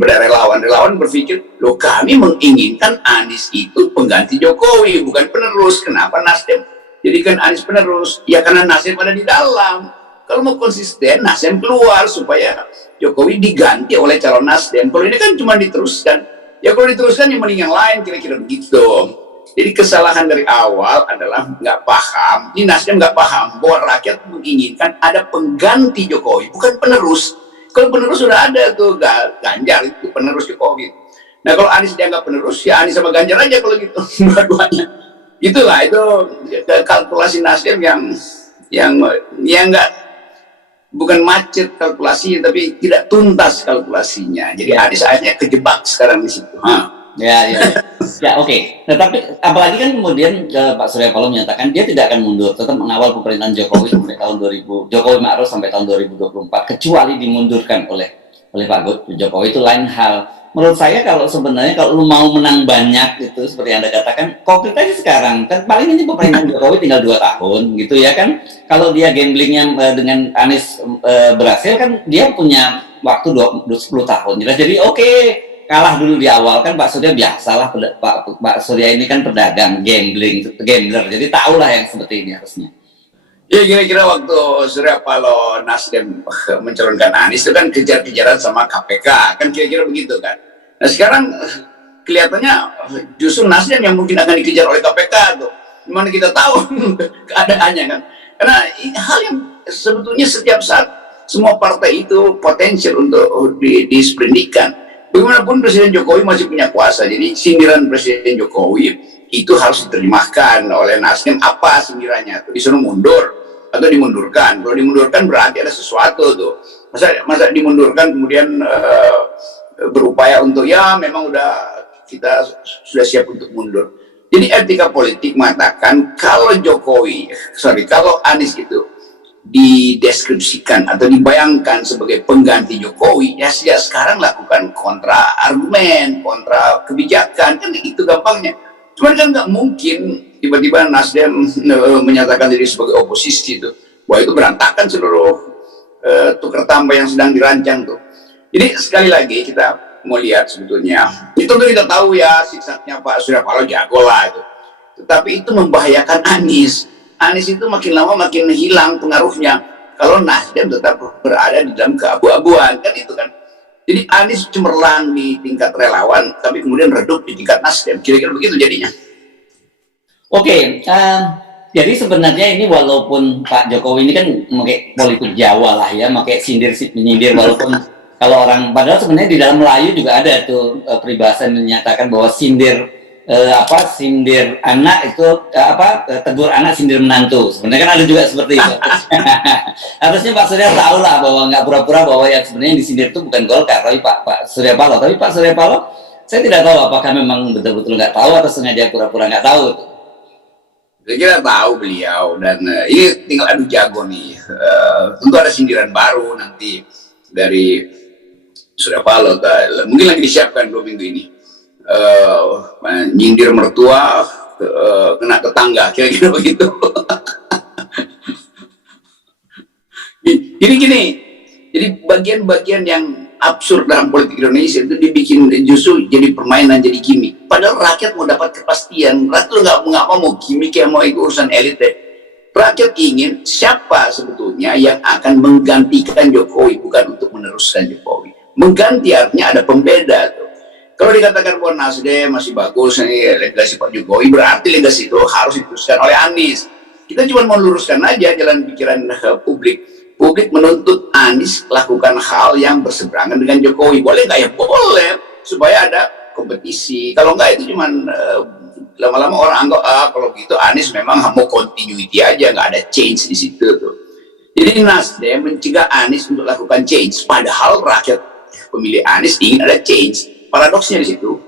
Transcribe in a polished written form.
kepada relawan berpikir, loh kami menginginkan Anies itu pengganti Jokowi, bukan penerus. Kenapa Nasdem jadikan Anies penerus? Ya karena Nasdem ada di dalam. Kalau mau konsisten, Nasdem keluar supaya Jokowi diganti oleh calon Nasdem. Kalau ini kan cuma diteruskan. Ya kalau diteruskan yang mending yang lain, kira-kira begitu. Jadi kesalahan dari awal adalah nggak paham. Ini Nasdem nggak paham bahwa rakyat menginginkan ada pengganti Jokowi, bukan penerus. Kalau penerus sudah ada tuh, Ganjar itu penerus Jokowi. Nah kalau Anies dianggap penerus, ya Anies sama Ganjar aja kalau gitu, dua-duanya. Itulah itu kalkulasi Nasdem yang nggak, bukan macet kalkulasinya, tapi tidak tuntas kalkulasinya. Jadi Anies akhirnya kejebak sekarang di situ. Ya, oke. Nah, tapi apalagi kan kemudian Pak Surya Paloh menyatakan dia tidak akan mundur, tetap mengawal pemerintahan Jokowi sampai tahun 2000, Jokowi Ma'ruf sampai tahun 2024, kecuali dimundurkan oleh Pak Jokowi, itu lain hal. Menurut saya kalau sebenarnya kalau lu mau menang banyak itu seperti Anda katakan, konkret aja sekarang. Kan paling ini pemerintahan Jokowi tinggal 2 tahun gitu ya kan. Kalau dia gamblingnya dengan Anies berhasil kan dia punya waktu 10 tahun. Jadi oke. Kalah dulu di awal kan Pak Surya biasalah, Pak Surya ini kan pedagang gambler, jadi tahulah yang seperti ini harusnya. Ya kira-kira waktu Surya Paloh Nasdem mencalonkan Anies itu kan kejar-kejaran sama KPK, kan kira-kira begitu kan. Nah sekarang kelihatannya justru Nasdem yang mungkin akan dikejar oleh KPK tuh. Gimana kita tahu keadaannya kan? Karena ini hal yang sebetulnya setiap saat semua partai itu potensial untuk diseprindikan. Bagaimanapun Presiden Jokowi masih punya kuasa, jadi sindiran Presiden Jokowi itu harus diterjemahkan oleh Nasdem. Apa sindirannya? Disuruh mundur atau dimundurkan? Kalau dimundurkan berarti ada sesuatu tuh. Masa dimundurkan kemudian berupaya untuk ya memang kita sudah siap untuk mundur. Jadi etika politik mengatakan kalau kalau Anies itu dideskripsikan atau dibayangkan sebagai pengganti Jokowi, ya sejak sekarang lakukan kontra argumen, kontra kebijakan, kan itu gampangnya. Cuman kan nggak mungkin tiba-tiba Nasdem menyatakan diri sebagai oposisi itu, wah itu berantakan seluruh tukar tambah yang sedang dirancang tuh. Jadi sekali lagi kita mau lihat sebetulnya, itu tentu kita tahu ya siksanya Pak Surya Paloh jago lah itu, tetapi itu membahayakan Anies. Anies itu makin lama makin hilang pengaruhnya kalau Nasdem tetap berada di dalam keabu-abuan, kan itu kan. Jadi Anies cemerlang di tingkat relawan tapi kemudian redup di tingkat Nasdem, kira-kira begitu jadinya. Oke, jadi sebenarnya ini walaupun Pak Jokowi ini kan pakai politik Jawa lah ya, pakai menyindir walaupun kalau orang, padahal sebenarnya di dalam Melayu juga ada tuh peribahasa yang menyatakan bahwa sindir anak itu tegur anak sindir menantu. Sebenarnya kan ada juga seperti itu. Harusnya Pak Surya tahu lah bahwa nggak pura-pura bahwa yang sebenarnya yang disindir itu bukan Golkar tapi Pak Surya Paloh. Tapi Pak Surya Paloh saya tidak tahu apakah memang betul-betul nggak tahu atau sengaja pura-pura nggak tahu. Saya kira tahu beliau, dan ini tinggal adu jago nih. Tentu ada sindiran baru nanti dari Surya Paloh, mungkin lagi disiapkan 2 minggu ini. Nyindir mertua kena tetangga, kira-kira begitu. Gini, jadi bagian-bagian yang absurd dalam politik Indonesia itu dibikin justru jadi permainan, jadi gimmick. Padahal rakyat mau dapat kepastian. Rakyat nggak mau gimmick, yang mau itu urusan elit deh. Rakyat ingin siapa sebetulnya yang akan menggantikan Jokowi, bukan untuk meneruskan Jokowi. Mengganti artinya ada pembeda tuh. Kalau dikatakan bahwa Nasdem masih bagus nih legasi Pak Jokowi, berarti legasi itu harus diteruskan oleh Anies. Kita cuma mau luruskan aja jalan pikiran publik. Publik menuntut Anies lakukan hal yang berseberangan dengan Jokowi. Boleh nggak? Ya boleh, supaya ada kompetisi. Kalau nggak itu cuma lama-lama orang anggap kalau gitu Anies memang mau continuity aja, nggak ada change di situ tuh. Jadi Nasdem mencegah Anies untuk lakukan change, padahal rakyat pemilih Anies ingin ada change. Paradoksnya di situ.